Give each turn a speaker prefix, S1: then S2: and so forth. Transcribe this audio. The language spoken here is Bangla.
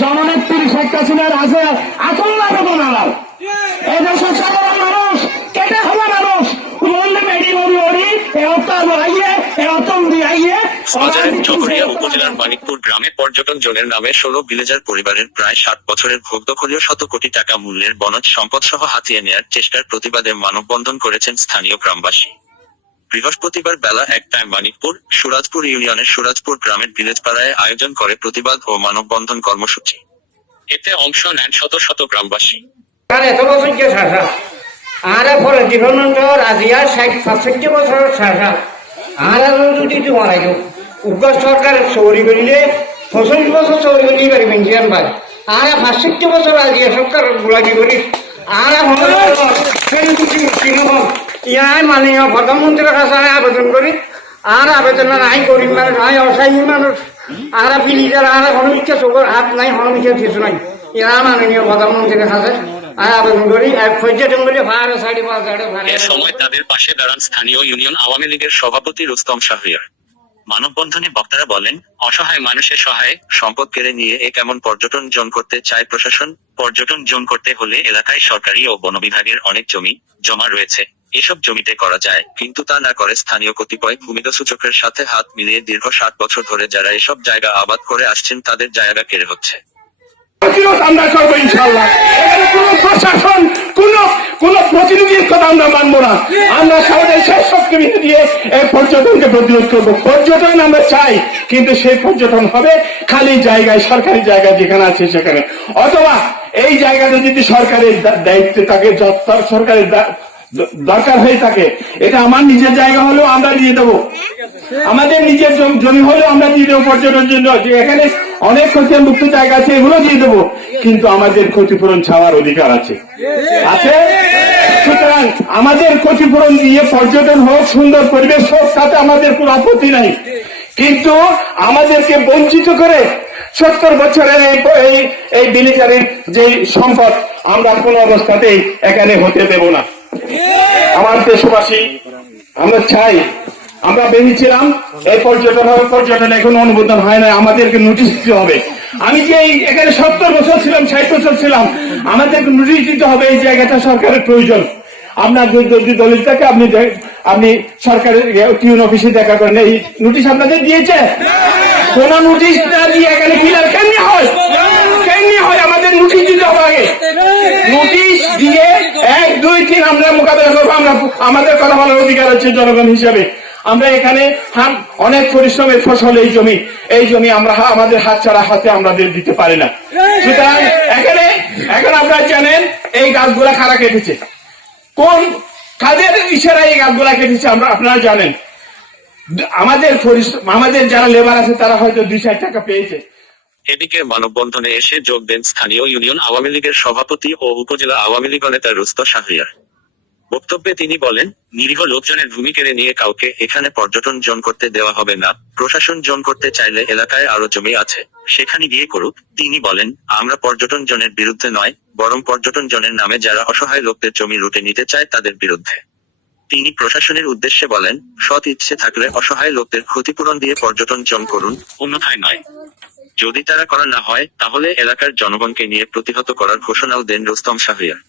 S1: জননেত্রী শেখ হাসিনার আছে আসল মানুষ, কেটে মানুষ
S2: উপজেলার গ্রামে পর্যটন জোনের নামে ষোলো ভিলেজার পরিবারের প্রায় ষাট বছরের ভোগ দখলীয় শত কোটি টাকা মূল্যের বনজ সম্পদ সহ হাতিয়ে নেয়ার চেষ্টার প্রতিবাদে মানববন্ধন করেছেন স্থানীয় গ্রামবাসী। বৃহস্পতিবার বেলা একটায় মানিকপুর সুরাজপুর ইউনিয়নের সুরাজপুর গ্রামের ভিলেজ পাড়ায় আয়োজন করে প্রতিবাদ ও মানববন্ধন কর্মসূচি এতে অংশ নেন শত শত গ্রামবাসী
S3: সরকার বছর আর বছর সরকার আর ইয়াই মাননীয় প্রধানমন্ত্রীর কাছে আবেদন করি আর আবেদন নাই গরিব মানুষ নাই অসাহী মানুষ আর বিলিজার আর হনুমিকা চোখের হাত নাই হনুমিকা কিছু নাই। ইয়া মাননীয় প্রধানমন্ত্রীর কাছে
S2: এ সময় তাদের পাশে দাঁড়ান স্থানীয় ইউনিয়ন আওয়ামী লীগের সভাপতি রুস্তম শাহরিয়ার মানববন্ধনে বক্তারা বলেন অসহায় মানুষের সহায় সম্পদ কেড়ে নিয়ে এ কেমন পর্যটন জোন করতে চায় প্রশাসন? পর্যটন জোন করতে হলে এলাকায় সরকারি ও বন বিভাগের অনেক জমি জমা রয়েছে। এসব জমিতে করা যায়, কিন্তু তা না করে স্থানীয় কতিপয় ভূমিদসূচকের সাথে হাত মিলিয়ে দীর্ঘ ষাট বছর ধরে যারা এসব জায়গা আবাদ করে আসছেন তাদের জায়গা কেড়ে হচ্ছে।
S1: খালি জায়গায়, সরকারি জায়গা যেখানে আছে সেখানে। অথবা এই জায়গাটা যদি সরকারের দায়িত্বে থাকে সরকারের দরকার হয়ে থাকে। এটা আমার নিজের জায়গা হলেও আমরা দিয়ে দেবো। আমাদের নিজের জমি হলেও আমরা দিয়ে দেবো পর্যটনের জন্য। এখানে অনেক ক্ষতি মুক্ত জায়গা আছে, এগুলো দিয়ে দেবো। কিন্তু আমাদের ক্ষতিপূরণ ছাড়ার অধিকার আছে। আছে? সুতরাং আমাদের ক্ষতিপূরণ দিয়ে পর্যটন হোক, সুন্দর পরিবেশ হোক, তাতে আমাদের কোনো আপত্তি নাই। কিন্তু আমাদেরকে বঞ্চিত করে সত্তর বছরের এই এই এই যে সম্পদ, আমরা কোনো অবস্থাতেই এখানে হতে দেব না। আমার দেশবাসী, আমরা চাই, আমরা ভেবেছিলাম এই পর্যটন হবে, পর্যটন এখন অনুমোদন হয় না, আমাদেরকে নোটিশ দিতে হবে। আমি যে এখানে সত্তর বছর ছিলাম, ষাট বছর ছিলাম, আমাদেরকে নোটিশ দিতে হবে এই জায়গাটা সরকারের প্রয়োজন। আপনার যদি যদি দলিল থাকে আপনি আপনি সরকারের টিউন অফিসে দেখা করেন, এই নোটিশ আপনাদের দিয়েছে? কোন নোটিশ না দিয়ে এখানে পিলার কেমনি হয় কেমনি হয় আমাদের নোটিশ দিতে হবে আগে নোটিশ দিয়ে এক দুই তিন আমরা মোকাবেলা করব, আমরা আমাদের কথা বলার অধিকার আছে জনগণ হিসাবে। আমরা এখানে অনেক পরিশ্রমের ফসল, এই জমি এই জমি আমরা আমাদের হাত ছাড়া হাতে আমাদের দিতে পারি না। সুতরাং এখানে এখন আপনারা জানেন, এই গাছগুলা খারা কেটেছে? কোন কাদের ইশারা এই গাছগুলা কেটেছে আমরা আপনারা জানেন। আমাদের পরিশ্রম আমাদের যারা লেবার আছে, তারা হয়তো দুই চার টাকা পেয়েছে।
S2: এদিকে মানববন্ধনে এসে যোগ দেন স্থানীয় ইউনিয়ন আওয়ামী লীগের সভাপতি ও উপজেলা আওয়ামী লীগ নেতা রুস্ত শাহরিয়ার। বক্তব্যে তিনি বলেন, নিরীহ লোকজনের ভূমি কেড়ে নিয়ে কাউকে এখানে পর্যটন জোন করতে দেওয়া হবে না, প্রশাসন জোন করতে চাইলে এলাকায় আরও জমি আছে, সেখানে গিয়ে করুক। তিনি বলেন, আমরা পর্যটন জনের বিরুদ্ধে নয়, বরং পর্যটন জনের নামে যারা অসহায় লোকদের জমি রুটে নিতে চায় তাদের বিরুদ্ধে। তিনি প্রশাসনের উদ্দেশ্যে বলেন, সৎ ইচ্ছে থাকলে অসহায় লোকদের ক্ষতিপূরণ দিয়ে পর্যটন জোন করুন, অন্যথায় নয়। যদি তারা করা না হয়, তাহলে এলাকার জনগণকে নিয়ে প্রতিহত করার ঘোষণাও দেন রুস্তম শাহরিয়ার।